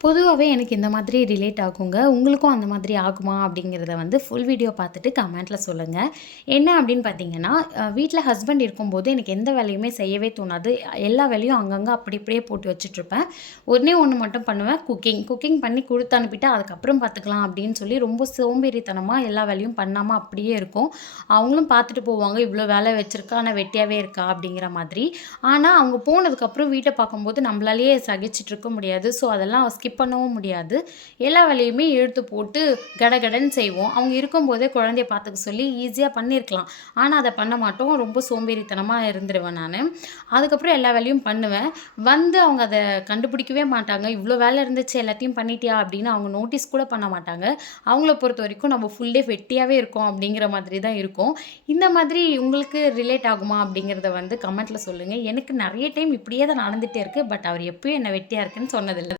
பொதுவாவே எனக்கு இந்த மாதிரி ரிலேட் ஆகுங்க. உங்களுக்கும் அந்த மாதிரி ஆகுமா? அப்படிங்கிறத வந்து ஃபுல் வீடியோ பார்த்துட்டு கமெண்ட்ல சொல்லுங்க. என்ன அப்படின்னு பார்த்தீங்கன்னா, வீட்ல ஹஸ்பண்ட் இருக்கும்போது எனக்கு எந்த வேலையுமே செய்யவே தோணாது. எல்லா வேலையும் அங்கங்க அப்படி அப்படியே போட்டு வச்சுட்ருப்பேன். ஒண்ணே ஒண்ணு மட்டும் பண்ணுவேன், குக்கிங். குக்கிங் பண்ணி குடுத்து அனுப்பிட்டு, அதுக்கப்புறம் பார்த்துக்கலாம் அப்படின்னு சொல்லி ரொம்ப சோம்பேறித்தனமா எல்லா வேலையும் பண்ணாம அப்படியே இருக்கும். அவங்களும் பார்த்துட்டு போவாங்க, "இவ்வளோ வேலை வச்சிருக்கா, ஆனா வெட்டியாவே இருக்கா" அப்படிங்கிற மாதிரி. ஆனா, அவங்க போனதுக்கப்புறம் வீட்ட பார்க்கும்போது நம்மளாலயே சகிச்சுட்டு இருக்க முடியாது. ஸோ, அதெல்லாம் ஸ்கிப் பண்ணவும் முடியாது. எல்லா வேலையுமே இழுத்து போட்டு கடகடன்னு செய்வோம். அவங்க இருக்கும்போதே குழந்தைய பார்த்துக்க சொல்லி ஈஸியா பண்ணியிருக்கலாம். ஆனா, அத பண்ண மாட்டோம். ரொம்ப சோம்பேறித்தனமா இருந்துருவேன் நானு. அதுக்கப்புறம் எல்லா வேலையும் பண்ணுவேன். வந்து அவங்க அத கண்டுபிடிக்கவே மாட்டாங்க. "இவ்ளோ வேலை இருந்துச்சு எல்லாத்தையும் பண்ணிட்டியா?" அப்படின்னு அவங்க நோட்டீஸ் கூட பண்ண மாட்டாங்க. அவங்கள பொறுத்தவரைக்கும் நம்ம ஃபுல் டே வெட்டியாவே இருக்கோம் அப்படிங்கிற மாதிரி தான் இருக்கும். இந்த மாதிரி உங்களுக்கு ரிலேட் ஆகுமா? அப்படிங்கிறத வந்து கமெண்ட்ல சொல்லுங்க. எனக்கு நெறைய டைம் இப்படியே தான் நடந்துட்டே இருக்கு. பட் அவர் எப்பயும் என்ன வெட்டியா இருக்குன்னு சொன்னதில்ல.